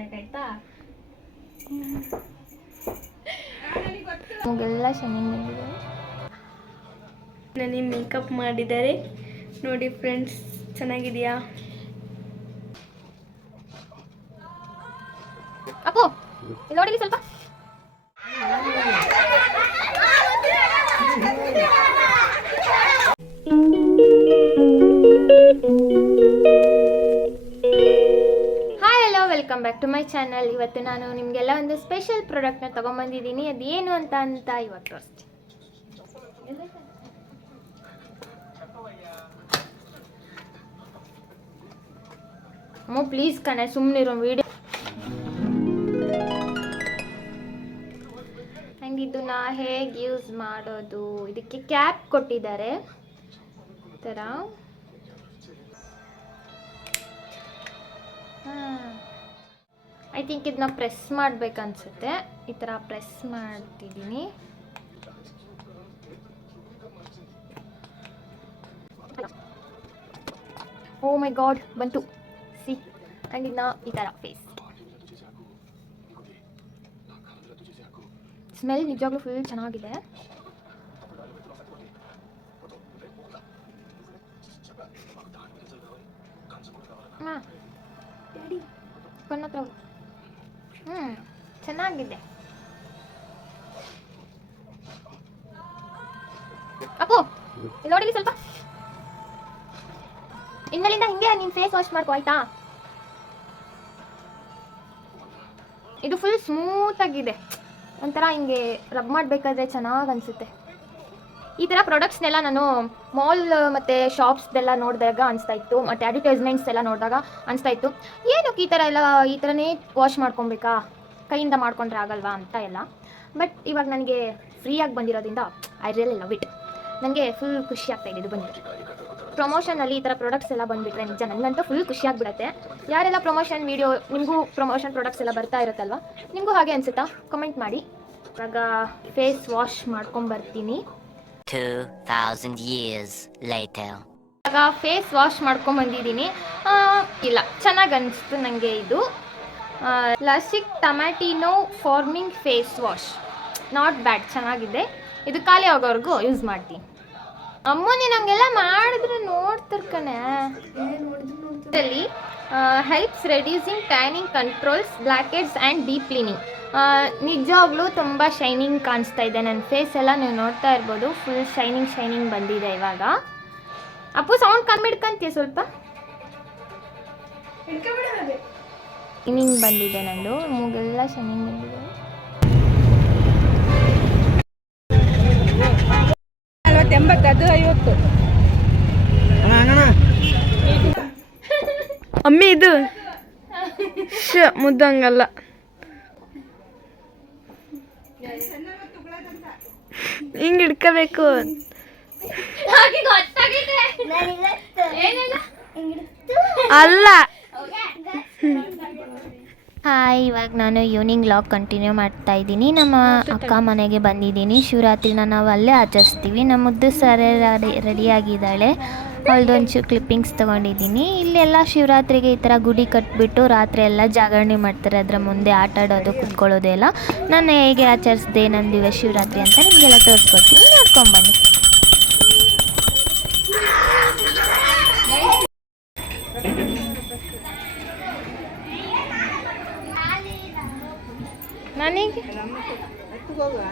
ಮಾಡ್ಬೇಕಾಯ್ತಾ ನಮಗೆಲ್ಲ ಚೆನ್ನಾಗಿ ಬಂದಿದೆ ನನಗೆ ಮೇಕಪ್ ಮಾಡಿದ್ದಾರೆ ನೋಡಿ ಫ್ರೆಂಡ್ಸ್ ಚೆನ್ನಾಗಿದೆಯಾ? ಅಪ್ಪು ನೋಡಿ ಸ್ವಲ್ಪ. ಟು ಮೈ ಚಾನಲ್ ಇವತ್ತು ನಾನು ನಿಮಗೆಲ್ಲ ಒಂದು ಸ್ಪೆಷಲ್ ಪ್ರಾಡಕ್ಟ್ನ ತೊಗೊಂಬಂದಿದ್ದೀನಿ. ಏನು ಅಂತ ಅಂತ ಇವತ್ತು ತೋರಿಸ್ತೀನಿ ಅಮ್ಮ ಪ್ಲೀಸ್ ಕಣೆ ಸುಮ್ಮನಿರೋ ವಿಡಿಯೋ ಹಂಗೆ ನಾ ಹೇಗೆ ಯೂಸ್ ಮಾಡೋದು? ಇದಕ್ಕೆ ಕ್ಯಾಪ್ ಕೊಟ್ಟಿದ್ದಾರೆ. ಥರ ಐ ಥಿಂಕ್ ಇದನ್ನ ಪ್ರೆಸ್ ಮಾಡಬೇಕನ್ಸುತ್ತೆ. ಈ ಥರ ಪ್ರೆಸ್ ಮಾಡ್ತಿದ್ದೀನಿ. ಓ ಮೈ ಗಾಡ್ ಬಂತು. ಸಿ ಆ್ಯಂಡ್ ಇದನ್ನ ಈ ಥರ. ಫೇಸ್ ಸ್ಮೆಲ್ ನಿಜವಾಗ್ಲೂ ಫುಲ್ ಚೆನ್ನಾಗಿದೆ. ಹಾಂ. ಹ್ಞೂ ಚೆನ್ನಾಗಿದೆ. ಅಪ್ಪು ನೋಡಿಲಿ ನೋಡಿ ಸ್ವಲ್ಪ. ಇನ್ಮೇಲಿಂದ ಹಿಂಗೆ ನೀನ್ ಫೇಸ್ ವಾಶ್ ಮಾಡ್ಕೋ, ಆಯ್ತಾ? ಇದು ಫುಲ್ ಸ್ಮೂತ್ ಆಗಿದೆ. ಒಂಥರ ಹಿಂಗೆ ರಬ್ ಮಾಡ್ಬೇಕಾದ್ರೆ ಚೆನ್ನಾಗಿ ಅನ್ಸುತ್ತೆ. ಈ ಥರ ಪ್ರಾಡಕ್ಟ್ಸ್ನೆಲ್ಲ ನಾನು ಮಾಲ್ ಮತ್ತು ಶಾಪ್ಸ್ದೆಲ್ಲ ನೋಡಿದಾಗ ಅನಿಸ್ತಾ ಇತ್ತು. ಮತ್ತೆ ಅಡ್ವರ್ಟೈಸ್ಮೆಂಟ್ಸ್ ಎಲ್ಲ ನೋಡಿದಾಗ ಅನಿಸ್ತಾ ಇತ್ತು. ಏನಕ್ಕೆ ಈ ತರ ಎಲ್ಲ, ಈ ತರನೇ ವಾಶ್ ಮಾಡ್ಕೊಬೇಕಾ? ಕೈಯಿಂದ ಮಾಡ್ಕೊಂಡ್ರೆ ಆಗಲ್ವಾ ಅಂತ ಎಲ್ಲ. ಬಟ್ ಇವಾಗ ನನಗೆ ಫ್ರೀಯಾಗಿ ಬಂದಿರೋದ್ರಿಂದ ಐ ರಿಯಲಿ ಲವ್ ಇಟ್ ನನಗೆ ಫುಲ್ ಖುಷಿ ಆಗ್ತಾ ಇದೆ ಇದು ಬಂದಿದೆ ಪ್ರಮೋಷನಲ್ಲಿ ಈ ಥರ ಪ್ರಾಡಕ್ಟ್ಸ್ ಎಲ್ಲ ಬಂದುಬಿಟ್ರೆ ನಿಜ ನನಗಂತೂ ಫುಲ್ ಖುಷಿ ಆಗಿಬಿಡುತ್ತೆ. ಯಾರೆಲ್ಲ ಪ್ರಮೋಷನ್ ವೀಡಿಯೋ ನಿಮಗೂ ಪ್ರಮೋಷನ್ ಪ್ರಾಡಕ್ಟ್ಸ್ ಎಲ್ಲ ಬರ್ತಾ ಇರುತ್ತಲ್ವ? ನಿಮಗೂ ಹಾಗೆ ಅನಿಸುತ್ತಾ? ಕಮೆಂಟ್ ಮಾಡಿ. ಇವಾಗ ಫೇಸ್ ವಾಶ್ ಮಾಡ್ಕೊಂಬರ್ತೀನಿ 2,000 years later. ಇವಾಗ ಫೇಸ್ ವಾಶ್ ಮಾಡ್ಕೊಂಬಂದಿದ್ದೀನಿ ಇಲ್ಲ ಚೆನ್ನಾಗಿ ಅನಿಸ್ತು ನನಗೆ ಇದು. ಲಸಿಕ್ ಟಮ್ಯಾಟಿನೋ foaming face wash. Not bad ಚೆನ್ನಾಗಿದೆ. ಇದು ಖಾಲಿ ಆಗೋವರೆಗೂ ಯೂಸ್ ಮಾಡ್ತೀನಿ ಅಮ್ಮ ನೀನು ಹಂಗೆಲ್ಲ ಮಾಡಿದ್ರೆ ನೋಡ್ತಿರ್ ಕಣೆ. ಇದರಲ್ಲಿ helps reducing tanning controls blackheads and deep cleaning ನಿಜವಾಗ್ಲೂ ತುಂಬ ಶೈನಿಂಗ್ ಕಾಣಿಸ್ತಾ ಇದೆ. ನನ್ನ ಫೇಸ್ ಎಲ್ಲ ನೀವು ನೋಡ್ತಾ ಇರ್ಬೋದು. ಫುಲ್ ಶೈನಿಂಗ್ ಶೈನಿಂಗ್ ಬಂದಿದೆ ಇವಾಗ. ಅಪ್ಪು ಸೌಂಡ್ ಕಮ್ಮಿ ಇಡ್ಕಂತೀಯ ಸ್ವಲ್ಪ? ಶೈನಿಂಗ್ ಬಂದಿದೆ ನಂದು. ಮೂಗೆಲ್ಲ ಶೈನಿಂಗ್ ಬಂದಿದೆ. ಅದು ಐವತ್ತು. ಅಮ್ಮಿ ಇದು. ಶ ಮುದ್ದಂಗಲ್ಲ. ಹಿಂಗೆ ಹಿಡ್ಕೋಬೇಕು. ಅಲ್ಲ. ಹಾಯ್ ಇವಾಗ ನಾನು ಈವ್ನಿಂಗ್ ಲಾಗ್ ಕಂಟಿನ್ಯೂ ಮಾಡ್ತಾ ಇದ್ದೀನಿ. ನಮ್ಮ ಅಕ್ಕ ಮನೆಗೆ ಬಂದಿದ್ದೀನಿ. ಶಿವರಾತ್ರಿನ ನಾವು ಅಲ್ಲೇ ಆಚರಿಸ್ತೀವಿ. ನಮ್ಮ ಮುದ್ದು ಸರ ರೆಡಿ, ರೆಡಿಯಾಗಿದ್ದಾಳೆ. ಅವಳದೊಂಚೂರು ಕ್ಲಿಪ್ಪಿಂಗ್ಸ್ ತೊಗೊಂಡಿದ್ದೀನಿ. ಇಲ್ಲೆಲ್ಲ ಶಿವರಾತ್ರಿಗೆ ಈ ಥರ ಗುಡಿ ಕಟ್ಬಿಟ್ಟು ರಾತ್ರಿ ಎಲ್ಲ ಜಾಗರಣೆ ಮಾಡ್ತಾರೆ. ಅದರ ಮುಂದೆ ಆಟ ಆಡೋದು, ಕುತ್ಕೊಳ್ಳೋದು ಎಲ್ಲ. ನಾನು ಹೇಗೆ ಆಚರಿಸ್ದೆ ನಂದಿವೆ ಶಿವರಾತ್ರಿ ಅಂತ ನಿಮಗೆಲ್ಲ ತೋರಿಸ್ಕೊಡ್ತೀನಿ. ನೋಡ್ಕೊಂಬನ್ನಿ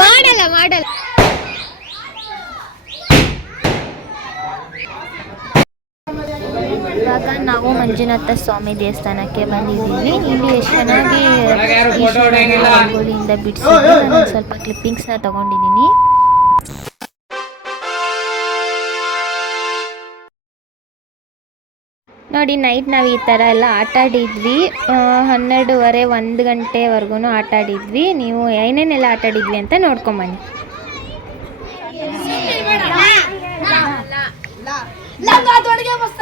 ಮಾಡಲ್ಲ ಮಾಡಲ್ಲ. ಇವಾಗ ನಾವು ಮಂಜುನಾಥ ಸ್ವಾಮಿ ದೇವಸ್ಥಾನಕ್ಕೆ ಬಂದಿದ್ದೀವಿ. ಇಲ್ಲಿ ಎಷ್ಟು ಚೆನ್ನಾಗಿ ರಂಗೋಲಿಯಿಂದ ಬಿಡಿಸಿದ್ದು ನಾನು ಸ್ವಲ್ಪ ಕ್ಲಿಪ್ಪಿಂಗ್ಸ್ನ ತಗೊಂಡಿದ್ದೀನಿ. ನೋಡಿ ನೈಟ್ ನಾವು ಈ ಥರ ಎಲ್ಲ ಆಟ ಆಡಿದ್ವಿ ಹನ್ನೆರಡುವರೆ ಒಂದು ಗಂಟೆವರೆಗೂ ಆಟ ಆಡಿದ್ವಿ ನೀವು ಏನೇನೆಲ್ಲ ಆಟ ಆಡಿದ್ವಿ ಅಂತ ನೋಡ್ಕೊಂಬನ್ನಿ ಒಂದು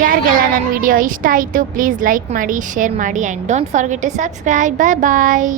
ಯಾರಿಗೆಲ್ಲ ನನ್ನ ವಿಡಿಯೋ ಇಷ್ಟ ಆಯಿತು ಪ್ಲೀಸ್ ಲೈಕ್ ಮಾಡಿ ಶೇರ್ ಮಾಡಿ and don't forget to subscribe bye bye